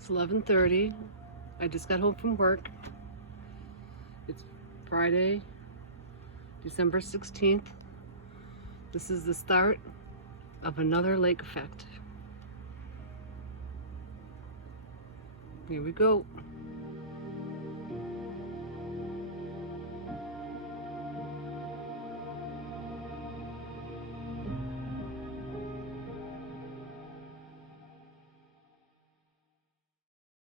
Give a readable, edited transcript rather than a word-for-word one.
It's 11:30. I just got home from work. It's Friday, December 16th. This is the start of another lake effect. Here we go.